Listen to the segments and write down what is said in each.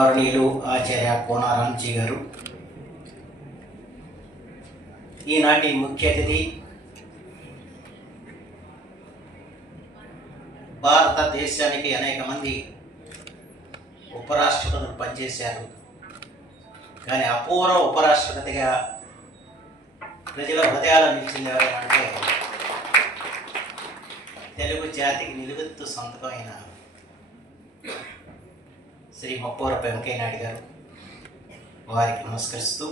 గౌరవనీయులు ఆచార్య కోనారాంజీ గారు, ఈనాటి ముఖ్య అతిథి, భారతదేశానికి అనేక మంది ఉపరాష్ట్రపతులు పనిచేశారు. కానీ అపూర్వ ఉపరాష్ట్రపతిగా ప్రజల హృదయాలు నిలిచింది ఎవరంటే తెలుగు జాతికి నిలువెత్తు సంతకమైన శ్రీ ముప్పవరపు వెంకయ్య నాయుడు గారు. వారికి నమస్కరిస్తూ,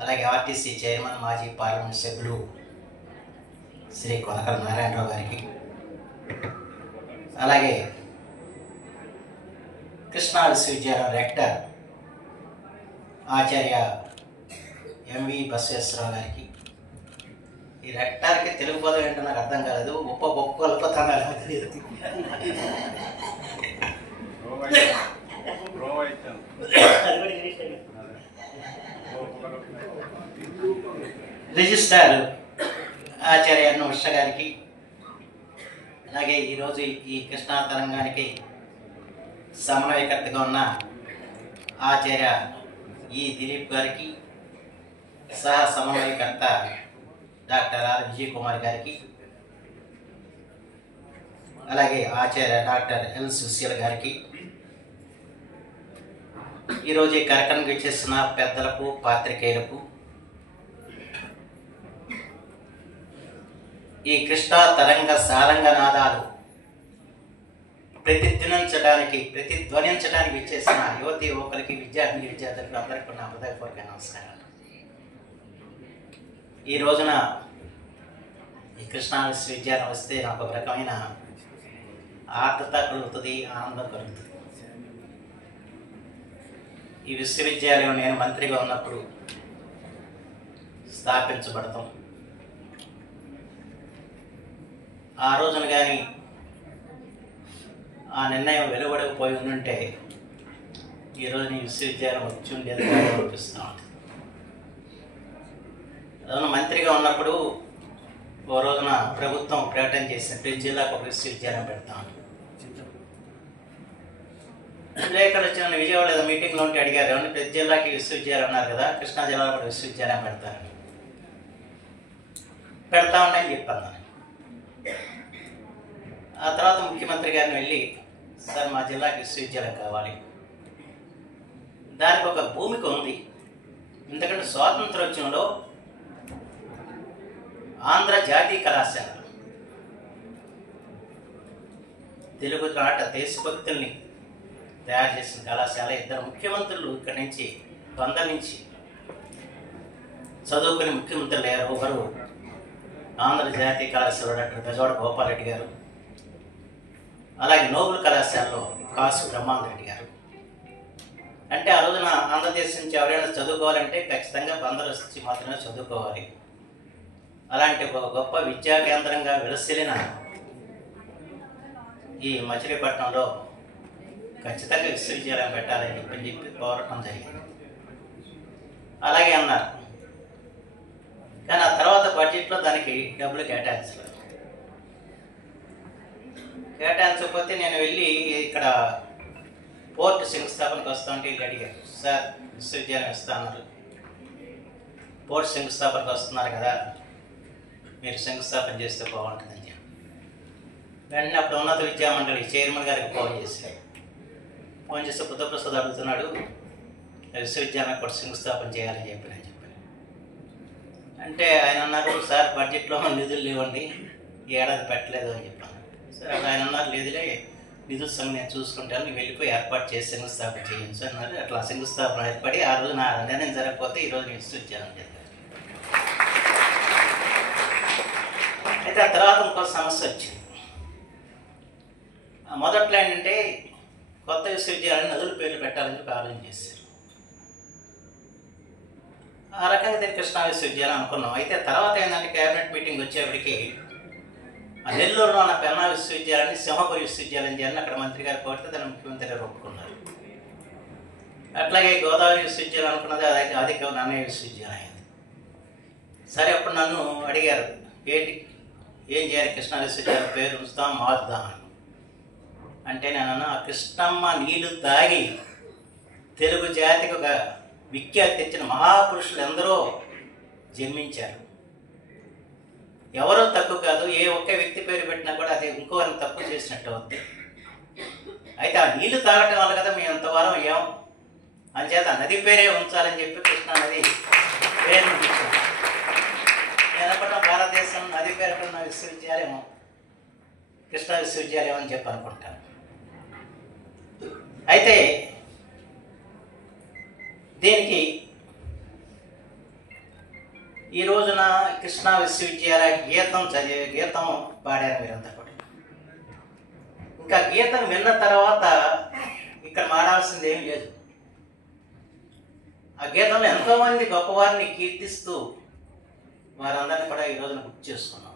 అలాగే ఆర్టీసీ చైర్మన్, మాజీ పార్లమెంట్ సభ్యులు శ్రీ కొనకల నారాయణరావు గారికి, అలాగే కృష్ణా విశ్వవిద్యాలయం రెక్టర్ ఆచార్య ఎంవి బసవేశ్వరరావు గారికి. ఈ రెక్టర్కి తెలుగు పదం ఏంటో నాకు అర్థం కాలేదు, గొప్పతనాలు తెలియదు. రిజిస్ట్రార్ ఆచార్య అన్న ఉష గారికి, అలాగే ఈరోజు ఈ కృష్ణా తరంగానికి సమన్వయకర్తగా ఉన్న ఆచార్య ఈ దిలీప్ గారికి, సహ సమన్వయకర్త డాక్టర్ ఆర్ విజయ్ కుమార్ గారికి, అలాగే ఆచార్య డాక్టర్ ఎల్ సుశీల్ గారికి, ఈరోజు ఈ కార్యక్రమం ఇచ్చేసిన పెద్దలకు, పాత్రికేయులకు, ఈ కృష్ణా తరంగ సారంగ నాదాలు ప్రతిధ్వనించడానికి ఇచ్చేసిన యువతి యువకులకి, విద్యార్థులకు అందరికీ నా హృదయపూర్వక నమస్కారాలు. ఈ రోజున ఈ కృష్ణా విశ్వవిద్యాలయం వస్తే నాకు ఒక రకమైన ఆర్ద్రత కలుగుతుంది, ఆనందం కలుగుతుంది. ఈ విశ్వవిద్యాలయం నేను మంత్రిగా ఉన్నప్పుడు స్థాపించబడతాం. ఆ రోజున కానీ ఆ నిర్ణయం వెలువడకపోయి ఉంటే ఈరోజు ఈ విశ్వవిద్యాలయం వచ్చి ఉండేది అనిపిస్తూ ఉంటుంది. రోజున మంత్రిగా ఉన్నప్పుడు ఓ రోజున ప్రభుత్వం ప్రకటన చేసిన ప్రతి జిల్లాకు ఒక విశ్వవిద్యాలయం పెడతాం. ఇక్కడ వచ్చిన విజయవాడ మీటింగ్లో ఉంటే అడిగారు, ఏమన్నా ప్రతి జిల్లాకి విశ్వవిద్యాలయం అన్నారు కదా, కృష్ణా జిల్లాలో కూడా విశ్వవిద్యాలయం పెడతారని. పెడతా ఉంటాయని చెప్పాను. ఆ తర్వాత ముఖ్యమంత్రి గారిని వెళ్ళి, సార్ మా జిల్లాకి విశ్వవిద్యాలయం కావాలి, దానికి ఒక భూమిక ఉంది. ఎందుకంటే స్వాతంత్రోద్యమంలో ఆంధ్ర జాతీయ కళాశాల తెలుగు నాట దేశభక్తుల్ని తయారు చేసిన కళాశాల. ఇద్దరు ముఖ్యమంత్రులు ఇక్కడి నుంచి వంద నుంచి చదువుకుని ముఖ్యమంత్రులు అయ్యారు. ఒకరు ఆంధ్ర జాతీయ కళాశాల డాక్టర్ బెజవాడ గోపాలరెడ్డి గారు, అలాగే నోబుల్ కళాశాలలో కాసు బ్రహ్మాందరెడ్డి గారు. అంటే ఆ రోజున ఆంధ్రదేశం నుంచి ఎవరైనా చదువుకోవాలంటే ఖచ్చితంగా బందరు నుంచి మాత్రమే చదువుకోవాలి. అలాంటి ఒక గొప్ప విద్యా కేంద్రంగా విలసిల్లిన ఈ మచిలీపట్నంలో ఖచ్చితంగా విశ్వవిద్యాలయం పెట్టాలని చెప్పి కోరటం జరిగింది. అలాగే అన్నారు. కానీ ఆ తర్వాత బడ్జెట్లో దానికి డబ్బులు కేటాయించకపోతే నేను వెళ్ళి ఇక్కడ పోర్టు శంకుస్థాపనకు వస్తామంటే వీళ్ళు అడిగారు, సార్ విశ్వవిద్యాలయం ఇస్తున్నారు, పోర్టు శంకుస్థాపనకు వస్తున్నారు కదా, మీరు శంకుస్థాపన చేస్తే బాగుంటుందని చెప్పి వెంటనే అప్పుడు ఉన్నత విద్యామండలి చైర్మన్ గారికి ఫోన్ చేస్తే బుద్ధప్రసాద్ అడుగుతున్నాడు, విశ్వవిద్యాలయం కూడా శంకుస్థాపన చేయాలని చెప్పి నేను చెప్పాను. అంటే ఆయన అన్నారు, సార్ బడ్జెట్లో నిధులు లేవండి, ఈ ఏడాది పెట్టలేదు అని చెప్పాను. సార్ ఆయన అన్నారు, లేదులే నిధుల సంగతి నేను చూసుకుంటాను, నువ్వు వెళ్ళిపోయి ఏర్పాటు చేసి శంకుస్థాపన చేయించు అన్నారు. అట్లా శంకుస్థాపన ఏర్పడి ఆ రోజు నా నిర్ణయం జరగకపోతే ఈరోజు విశ్వవిద్యాలయం చేశాను. అయితే ఆ తర్వాత ఇంకో సమస్య వచ్చింది. మొదట్లో ఏంటంటే కొత్త విశ్వవిద్యాలయాన్ని నదుల పేర్లు పెట్టాలని చెప్పి ఆలోచన చేశారు. ఆ రకంగా దీన్ని కృష్ణా విశ్వవిద్యాలయం అనుకున్నాం. అయితే తర్వాత ఏంటంటే క్యాబినెట్ మీటింగ్ వచ్చేప్పటికి నెల్లూరులో ఉన్న పెన్నా విశ్వవిద్యాలయాన్ని సింహపురి విశ్వవిద్యాలయం చేయాలని అక్కడ మంత్రి గారు కోరితే దాన్ని ముఖ్యమంత్రి గారు ఒప్పుకున్నారు. అట్లాగే గోదావరి విశ్వవిద్యాలయం అనుకున్నది అది నన్నయ్య విశ్వవిద్యాలయం. సరే అప్పుడు నన్ను అడిగారు, ఏం చేయాలి, కృష్ణా విశ్వవిద్యాలయం పేరు ఉంచుతాం మారుద్దాం. అంటే నేను ఆ కృష్ణమ్మ నీళ్లు తాగి తెలుగు జాతికి ఒక విఖ్యాతి తెచ్చిన మహాపురుషులు ఎందరో జన్మించారు. ఎవరో తక్కువ కాదు, ఏ ఒక్క వ్యక్తి పేరు పెట్టినా కూడా అది ఇంకోరిని తప్పు చేసినట్టు అవుద్ది. అయితే ఆ నీళ్లు తాగటం వల్ల కదా మేము అంతవారం అయ్యాం. అంచేత ఆ నది పేరే ఉంచాలని చెప్పి కృష్ణా నది పేరును ఇచ్చాం. నేను అనుకుంటున్నా భారతదేశం నది పేరుకున్న విశ్వవిద్యాలయం కృష్ణా విశ్వవిద్యాలయం అని చెప్పి అనుకుంటాను. అయితే దీనికి ఈ రోజున కృష్ణా విశ్వవిద్యాలయ గీతం పాడారు మీరంతా కూడా. ఇంకా గీతం విన్న తర్వాత ఇక్కడ మాడాల్సింది ఏం లేదు. ఆ గీతంలో ఎంతోమంది గొప్పవారిని కీర్తిస్తూ వారందరినీ కూడా ఈ రోజున గుర్తు చేసుకున్నాం.